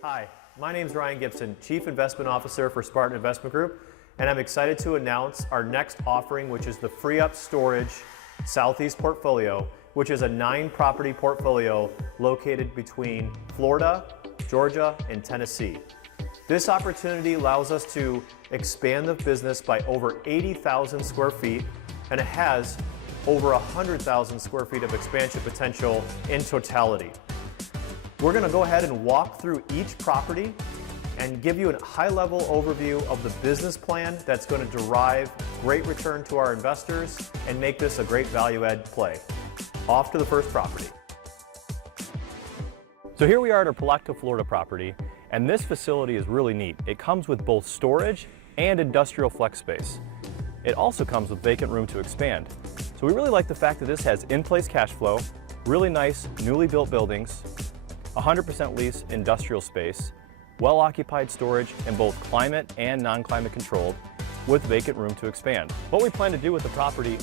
Hi, my name is Ryan Gibson, Chief Investment Officer for Spartan Investment Group, and I'm excited to announce our next offering, which is the FreeUp Storage Southeast Portfolio, which is a 9-property portfolio located between Florida, Georgia, and Tennessee. This opportunity allows us to expand the business by over 80,000 square feet, and it has over 100,000 square feet of expansion potential in totality. We're going to go ahead and walk through each property and give you a high-level overview of the business plan that's going to derive great return to our investors and make this a great value-add play. Off to the first property. So here we are at our Palatka, Florida property, and this facility is really neat. It comes with both storage and industrial flex space. It also comes with vacant room to expand. So we really like the fact that this has in-place cash flow, really nice newly built buildings, 100% lease industrial space, well-occupied storage in both climate and non-climate controlled, with vacant room to expand. What we plan to do with the property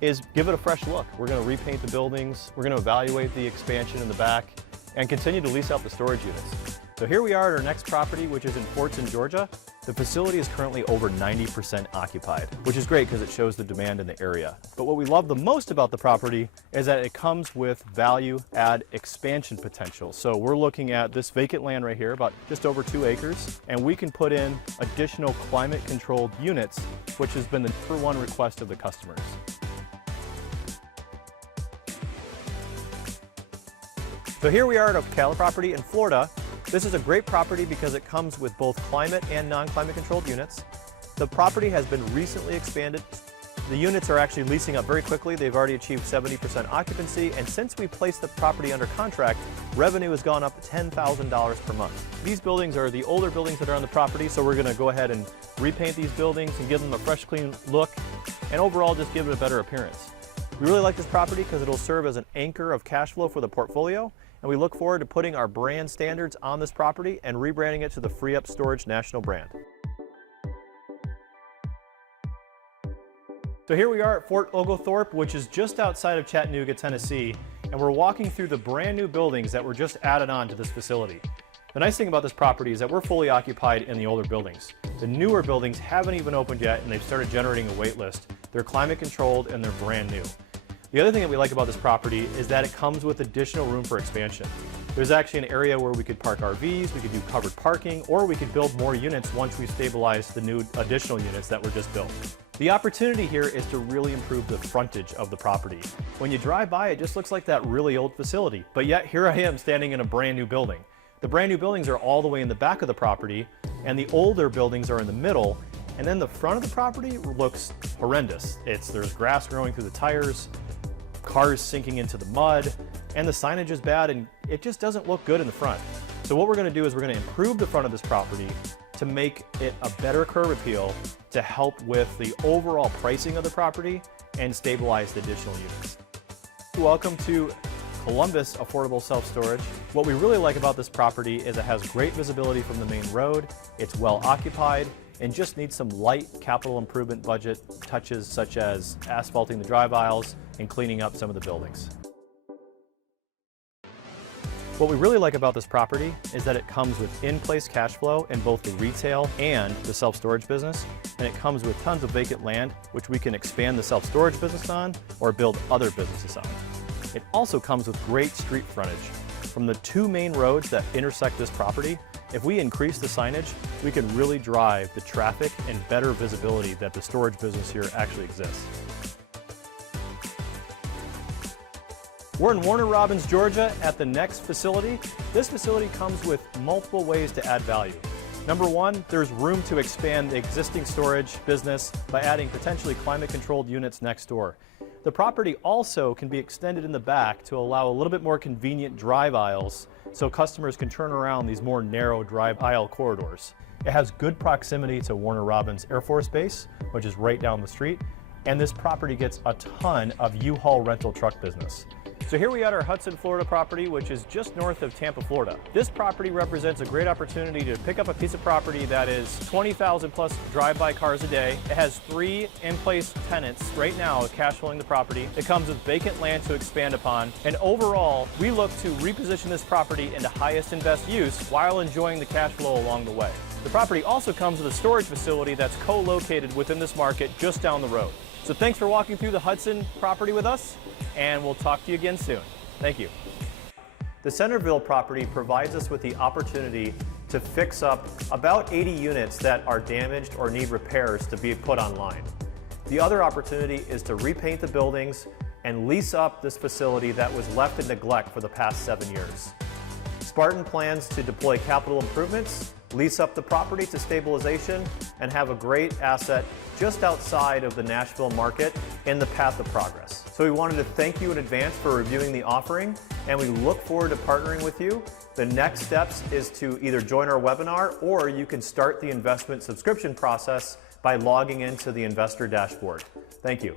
is give it a fresh look. We're going to repaint the buildings, we're going to evaluate the expansion in the back, and continue to lease out the storage units. So here we are at our next property, which is in Fortson, Georgia. The facility is currently over 90% occupied, which is great because it shows the demand in the area. But what we love the most about the property is that it comes with value add expansion potential. So we're looking at this vacant land right here, about just over 2 acres, and we can put in additional climate controlled units, which has been the #1 request of the customers. So here we are at a Palatka property in Florida. This is a great property because it comes with both climate and non-climate controlled units. The property has been recently expanded. The units are actually leasing up very quickly. They've already achieved 70% occupancy, and since we placed the property under contract, revenue has gone up $10,000 per month. These buildings are the older buildings that are on the property, so we're going to go ahead and repaint these buildings and give them a fresh, clean look, and overall just give it a better appearance. We really like this property because it'll serve as an anchor of cash flow for the portfolio, and we look forward to putting our brand standards on this property and rebranding it to the FreeUp Storage national brand. So here we are at Fort Oglethorpe, which is just outside of Chattanooga, Tennessee, and we're walking through the brand new buildings that were just added on to this facility. The nice thing about this property is that we're fully occupied in the older buildings. The newer buildings haven't even opened yet, and they've started generating a wait list. They're climate controlled and they're brand new. The other thing that we like about this property is that it comes with additional room for expansion. There's actually an area where we could park RVs, we could do covered parking, or we could build more units once we stabilize the new additional units that were just built. The opportunity here is to really improve the frontage of the property. When you drive by, it just looks like that really old facility, but yet here I am standing in a brand new building. The brand new buildings are all the way in the back of the property, and the older buildings are in the middle, and then the front of the property looks horrendous. There's grass growing through the tires, cars sinking into the mud, and the signage is bad, and it just doesn't look good in the front. So what we're going to do is we're going to improve the front of this property to make it a better curb appeal to help with the overall pricing of the property and stabilize the additional units. Welcome to Columbus Affordable Self-Storage. What we really like about this property is it has great visibility from the main road, it's well occupied, and just needs some light capital improvement budget touches such as asphalting the drive aisles and cleaning up some of the buildings. What we really like about this property is that it comes with in-place cash flow in both the retail and the self-storage business, and it comes with tons of vacant land which we can expand the self-storage business on or build other businesses on. It also comes with great street frontage. From the 2 main roads that intersect this property, if we increase the signage, we can really drive the traffic and better visibility that the storage business here actually exists. We're in Warner Robins, Georgia at the next facility. This facility comes with multiple ways to add value. Number 1, there's room to expand the existing storage business by adding potentially climate-controlled units next door. The property also can be extended in the back to allow a little bit more convenient drive aisles so customers can turn around these more narrow drive aisle corridors. It has good proximity to Warner Robins Air Force Base, which is right down the street, and this property gets a ton of U-Haul rental truck business. So here we are at our Hudson, Florida property, which is just north of Tampa, Florida. This property represents a great opportunity to pick up a piece of property that is 20,000 plus drive-by cars a day. It has 3 in-place tenants right now cash flowing the property. It comes with vacant land to expand upon. And overall, we look to reposition this property into highest and best use while enjoying the cash flow along the way. The property also comes with a storage facility that's co-located within this market just down the road. So thanks for walking through the Hudson property with us, and we'll talk to you again soon. Thank you. The Centerville property provides us with the opportunity to fix up about 80 units that are damaged or need repairs to be put online. The other opportunity is to repaint the buildings and lease up this facility that was left in neglect for the past 7 years. Spartan plans to deploy capital improvements, lease up the property to stabilization, and have a great asset just outside of the Nashville market in the path of progress. So we wanted to thank you in advance for reviewing the offering, and we look forward to partnering with you. The next steps is to either join our webinar, or you can start the investment subscription process by logging into the investor dashboard. Thank you.